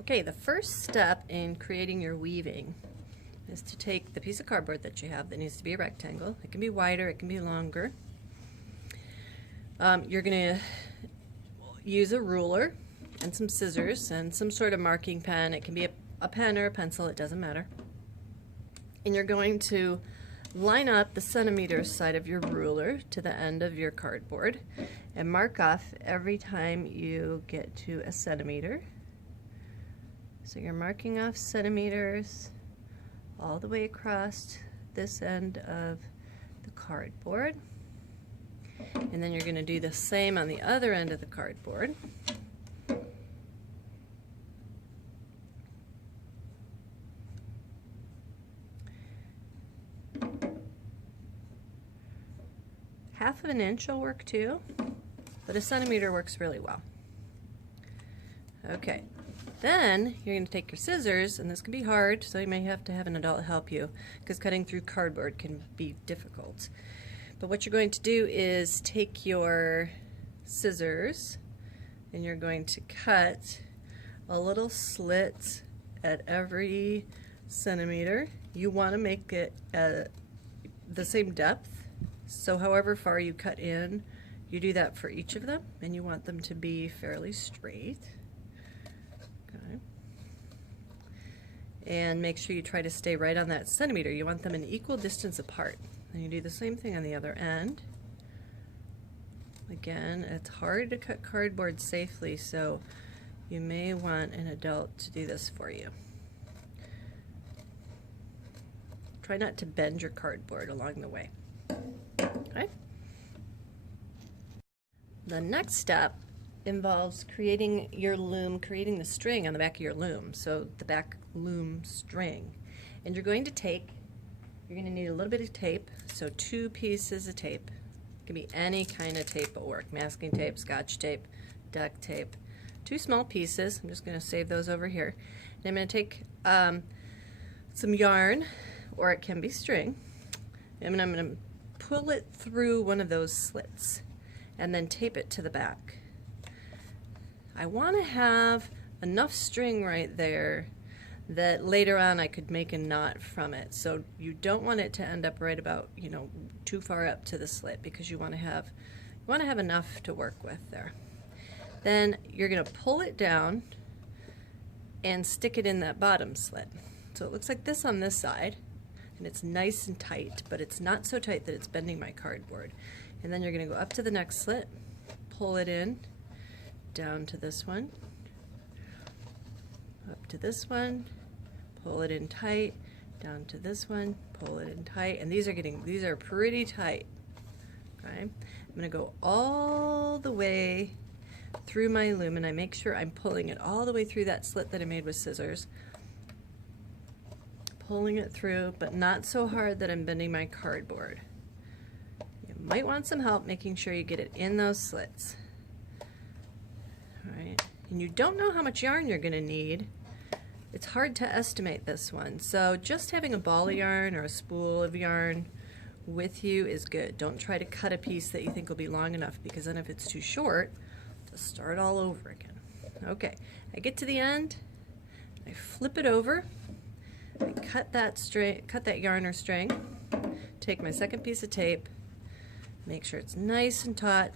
Okay, the first step in creating your weaving is to take the piece of cardboard that you have that needs to be a rectangle. It can be wider, it can be longer. You're going to use a ruler and some scissors and some sort of marking pen. It can be a pen or a pencil, it doesn't matter. And you're going to line up the centimeter side of your ruler to the end of your cardboard and mark off every time you get to a centimeter. So you're marking off centimeters all the way across this end of the cardboard. And then you're going to do the same on the other end of the cardboard. Half of an inch will work too, but a centimeter works really well. Okay, then you're going to take your scissors, and this can be hard, so you may have to have an adult help you because cutting through cardboard can be difficult. But what you're going to do is take your scissors and you're going to cut a little slit at every centimeter. You want to make it the same depth. So however far you cut in, you do that for each of them, and you want them to be fairly straight. Okay. And make sure you try to stay right on that centimeter. You want them an equal distance apart. And you do the same thing on the other end. Again, it's hard to cut cardboard safely, so you may want an adult to do this for you. Try not to bend your cardboard along the way. Okay. The next step involves creating your loom, creating the string on the back of your loom, so the back loom string. And you're going to need a little bit of tape, so 2 pieces of tape. It can be any kind of tape will work, masking tape, scotch tape, duct tape. 2 small pieces, I'm just going to save those over here. And I'm going to take some yarn, or it can be string, and I'm going to pull it through one of those slits and then tape it to the back. I want to have enough string right there that later on I could make a knot from it. So you don't want it to end up right about, too far up to the slit, because you want to have enough to work with there. Then you're going to pull it down and stick it in that bottom slit. So it looks like this on this side, and it's nice and tight, but it's not so tight that it's bending my cardboard. And then you're going to go up to the next slit, pull it in, down to this one, up to this one, pull it in tight, down to this one, pull it in tight, and these are pretty tight. Okay, I'm going to go all the way through my loom, and I make sure I'm pulling it all the way through that slit that I made with scissors. Pulling it through, but not so hard that I'm bending my cardboard. You might want some help making sure you get it in those slits. All right, and you don't know how much yarn you're going to need. It's hard to estimate this one, so just having a ball of yarn or a spool of yarn with you is good. Don't try to cut a piece that you think will be long enough, because then if it's too short, just start all over again. Okay, I get to the end, I flip it over, I cut that yarn or string, take my second piece of tape, make sure it's nice and taut,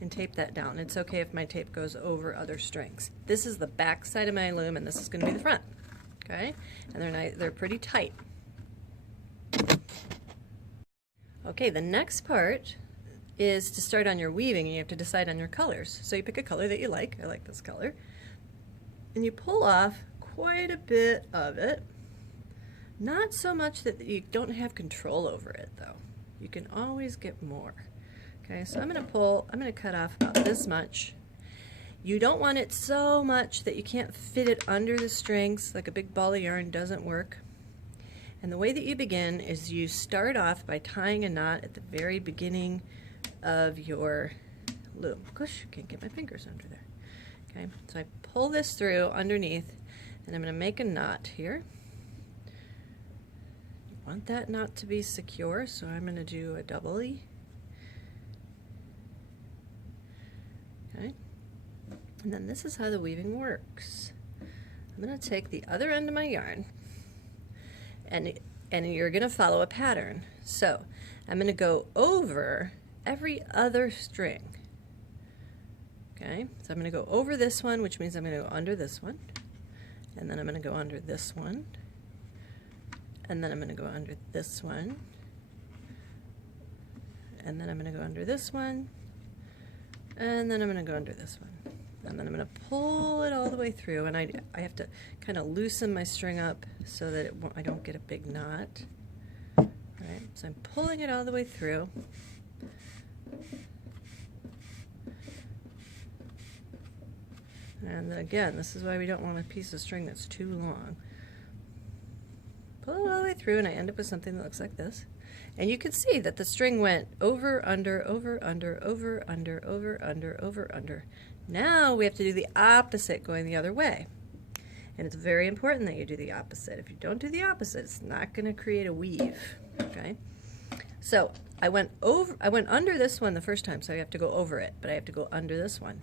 and tape that down. It's okay if my tape goes over other strings. This is the back side of my loom, and this is going to be the front. Okay, and they're pretty tight. Okay, the next part is to start on your weaving, and you have to decide on your colors. So you pick a color that you like. I like this color, and you pull off quite a bit of it. Not so much that you don't have control over it, though. You can always get more. Okay, so I'm going to cut off about this much. You don't want it so much that you can't fit it under the strings, like a big ball of yarn doesn't work. And the way that you begin is you start off by tying a knot at the very beginning of your loom. Gosh, I can't get my fingers under there. Okay, so I pull this through underneath, and I'm going to make a knot here. You want that knot to be secure, so I'm going to do a double E. Okay, and then this is how the weaving works. I'm going to take the other end of my yarn, and you're going to follow a pattern. So I'm going to go over every other string. Okay, so I'm going to go over this one, which means I'm going to go under this one, and then I'm going to go under this one, and then I'm going to go under this one, and then I'm going to go under this one, and then I'm going to go under this one, and then I'm going to pull it all the way through, and I have to kind of loosen my string up so that I don't get a big knot. All right, so I'm pulling it all the way through. And again, this is why we don't want a piece of string that's too long. Pull it all the way through, and I end up with something that looks like this. And you can see that the string went over, under, over, under, over, under, over, under, over, under. Now we have to do the opposite going the other way. And it's very important that you do the opposite. If you don't do the opposite, it's not going to create a weave. Okay? So I went under this one the first time, so I have to go over it, but I have to go under this one.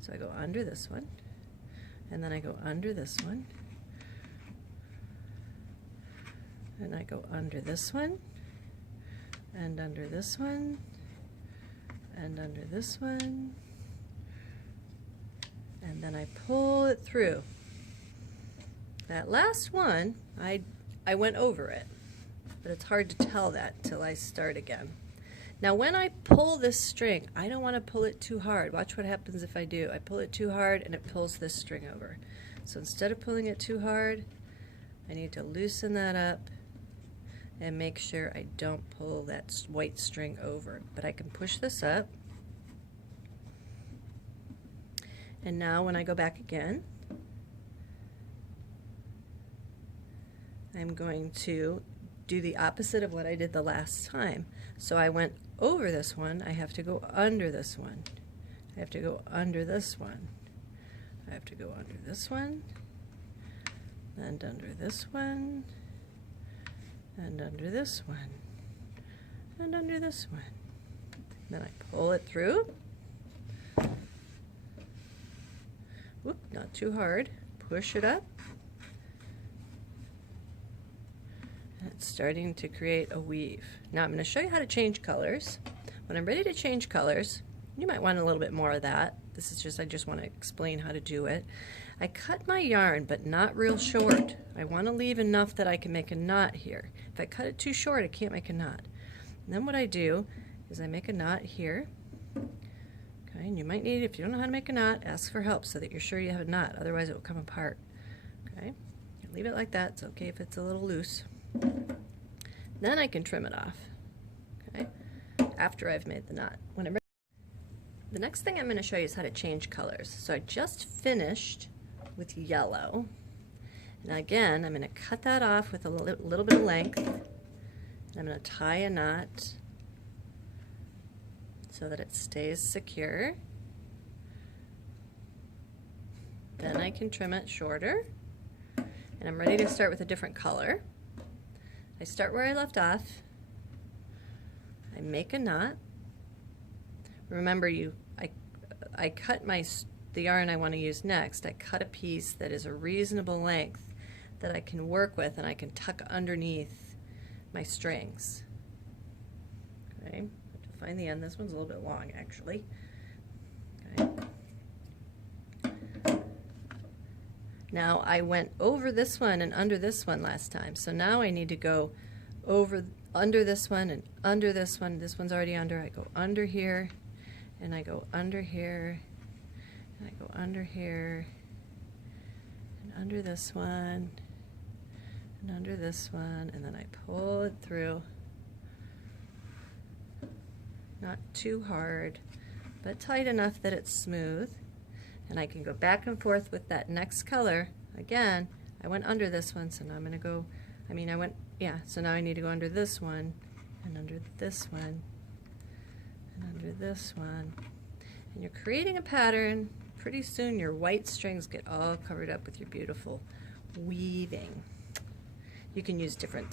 So I go under this one, and then I go under this one, and I go under this one, and under this one, and under this one, and then I pull it through. That last one, I went over it, but it's hard to tell that till I start again. Now when I pull this string, I don't want to pull it too hard. Watch what happens if I do. I pull it too hard and it pulls this string over. So instead of pulling it too hard, I need to loosen that up and make sure I don't pull that white string over. But I can push this up. And now when I go back again, I'm going to do the opposite of what I did the last time. So I went over this one, I have to go under this one. I have to go under this one. I have to go under this one, and under this one, and under this one, and under this one. Then I pull it through. Whoop, not too hard. Push it up. It's starting to create a weave. Now I'm going to show you how to change colors. When I'm ready to change colors, you might want a little bit more of that. This is just, I just want to explain how to do it. I cut my yarn, but not real short. I want to leave enough that I can make a knot here. If I cut it too short, I can't make a knot. And then what I do is I make a knot here. Okay, and you might need, if you don't know how to make a knot, ask for help so that you're sure you have a knot. Otherwise it will come apart. Okay, leave it like that. It's okay if it's a little loose. Then I can trim it off, okay, after I've made the knot. When I'm ready. The next thing I'm going to show you is how to change colors. So I just finished with yellow. Now again, I'm going to cut that off with a little bit of length. And I'm going to tie a knot so that it stays secure. Then I can trim it shorter. And I'm ready to start with a different color. I start where I left off. I make a knot. Remember, I cut the yarn I want to use next. I cut a piece that is a reasonable length that I can work with, and I can tuck underneath my strings. Okay, I have to find the end. This one's a little bit long, actually. Okay. Now I went over this one and under this one last time, so now I need to go under this one and under this one. This one's already under. I go under here, and I go under here, and I go under here, and under this one, and under this one, and then I pull it through. Not too hard, but tight enough that it's smooth. And I can go back and forth with that next color. Again, I went under this one, so now I'm going to go, so now I need to go under this one, and under this one, and under this one. And you're creating a pattern. Pretty soon your white strings get all covered up with your beautiful weaving. You can use different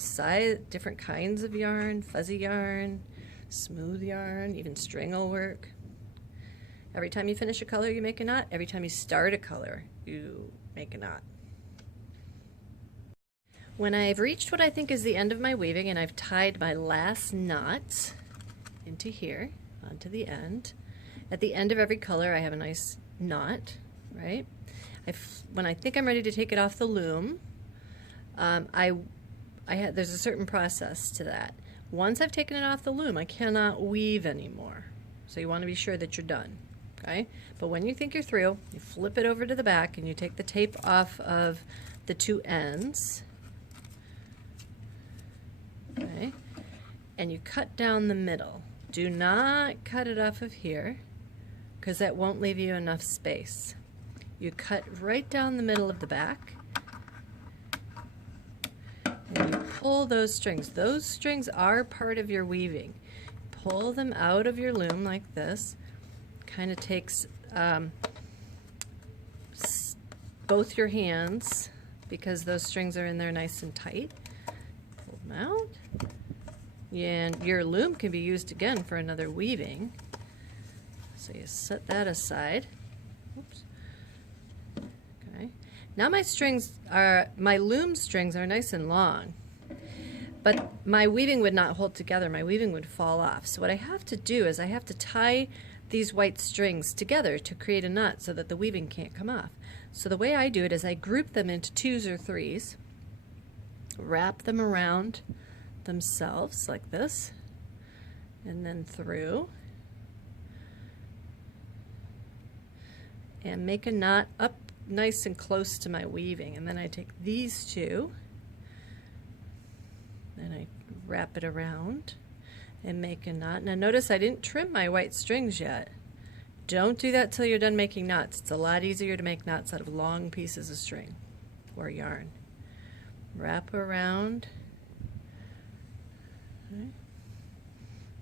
kinds of yarn, fuzzy yarn, smooth yarn, even string will work. Every time you finish a color, you make a knot. Every time you start a color, you make a knot. When I've reached what I think is the end of my weaving and I've tied my last knot into here, onto the end, at the end of every color I have a nice knot, right? When I think I'm ready to take it off the loom, there's a certain process to that. Once I've taken it off the loom, I cannot weave anymore. So you want to be sure that you're done, okay? But when you think you're through, you flip it over to the back and you take the tape off of the two ends, okay? And you cut down the middle. Do not cut it off of here, because that won't leave you enough space. You cut right down the middle of the back, and you pull those strings. Those strings are part of your weaving. Pull them out of your loom like this. Kind of takes both your hands, because those strings are in there nice and tight. Pull them out. And your loom can be used again for another weaving. So you set that aside. Oops. Okay. Now my loom strings are nice and long, but my weaving would not hold together. My weaving would fall off. So what I have to do is I have to tie these white strings together to create a knot so that the weaving can't come off. So the way I do it is I group them into 2s or 3s, wrap them around themselves like this, and then through, and make a knot up nice and close to my weaving. And then I take these two and I wrap it around and make a knot. Now notice I didn't trim my white strings yet. Don't do that till you're done making knots. It's a lot easier to make knots out of long pieces of string or yarn. Wrap around. Okay.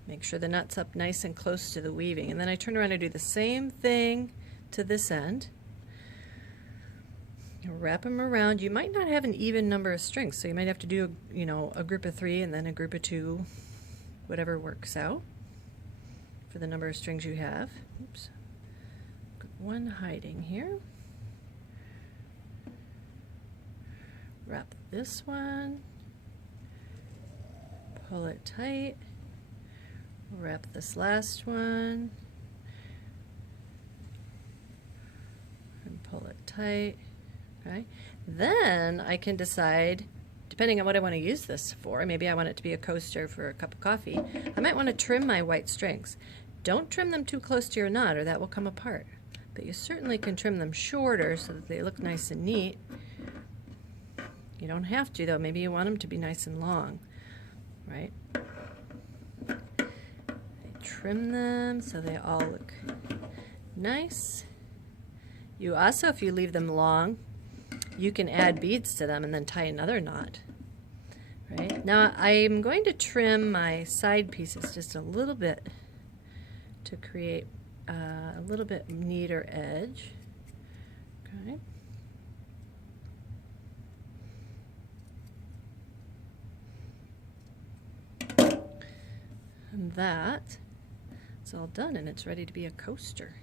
Make sure the knot's up nice and close to the weaving. And then I turn around and do the same thing to this end. Wrap them around. You might not have an even number of strings, so you might have to do a group of 3 and then a group of 2, whatever works out for the number of strings you have. Oops. Got one hiding here. Wrap this one. Pull it tight. Wrap this last one. And pull it tight. Okay. Then I can decide, depending on what I want to use this for, maybe I want it to be a coaster for a cup of coffee, I might want to trim my white strings. Don't trim them too close to your knot or that will come apart. But you certainly can trim them shorter so that they look nice and neat. You don't have to though, maybe you want them to be nice and long, right? I trim them so they all look nice. You also, if you leave them long, you can add beads to them and then tie another knot. Right? Now I'm going to trim my side pieces just a little bit to create a little bit neater edge. Okay. And that is all done and it's ready to be a coaster.